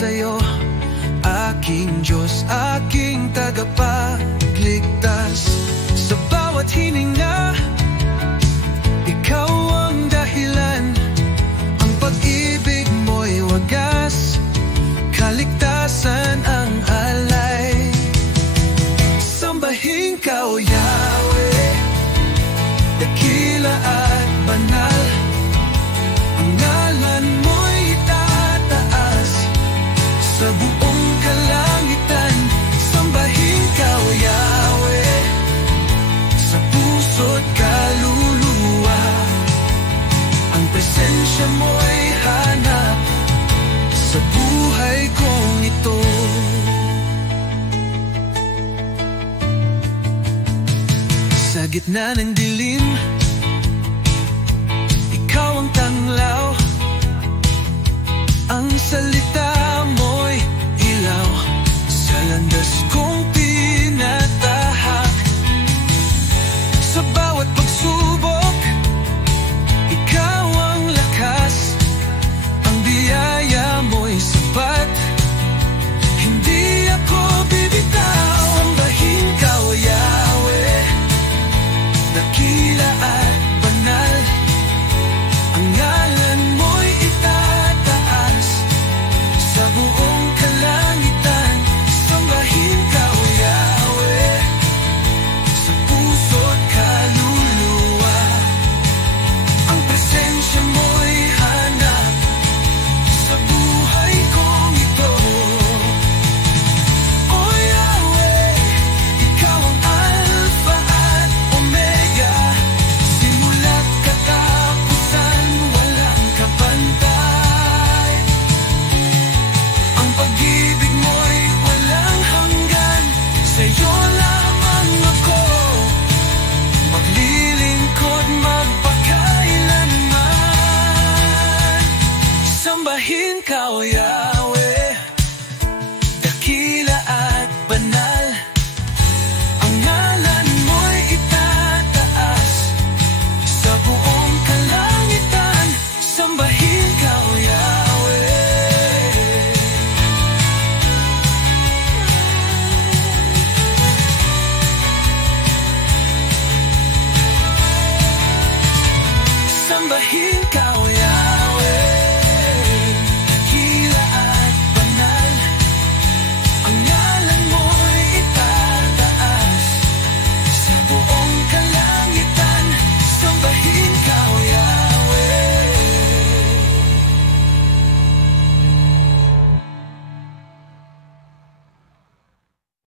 sa'yo, aking Diyos, aking tagapagligtas. Sa bawat hininga, ikaw ang dahilan. Ang pag-ibig mo'y wagas, kaligtasan ang alay. Sambahin ka, O Yahweh, dakila at banal. Ang ngalan mo'y itataas sa buong kalangitan. Sambahin ka, O Yahweh, sa puso't kaluluwa. Ang presensya mo'y hanap sa buhay kong ito. Sa gitna ng dilim, ikaw ang tanglaw. Ang salita mo'y ilaw sa landas kong tinatahak. Sa bawat pagsubok, ikaw ang lakas. Ang biyaya mo'y sapat, hindi ako bibitaw. Sambahin ka, O Yahweh, dakila at banal. Ang ngalan mo'y itataas sa buong kalangitan. Sambahin ka, O Yahweh, sa puso't kaluluwa. Ang presensya mo'y hanap sa buhay kong ito. O Yahweh, ikaw ang Alpha at Omega, simula't katapusan, walang kabantay. Ang pag-ibig mo'y walang hanggan, sa'yo lamang ako maglilingkod magpakailanman. Sambahin ka, O Yahweh.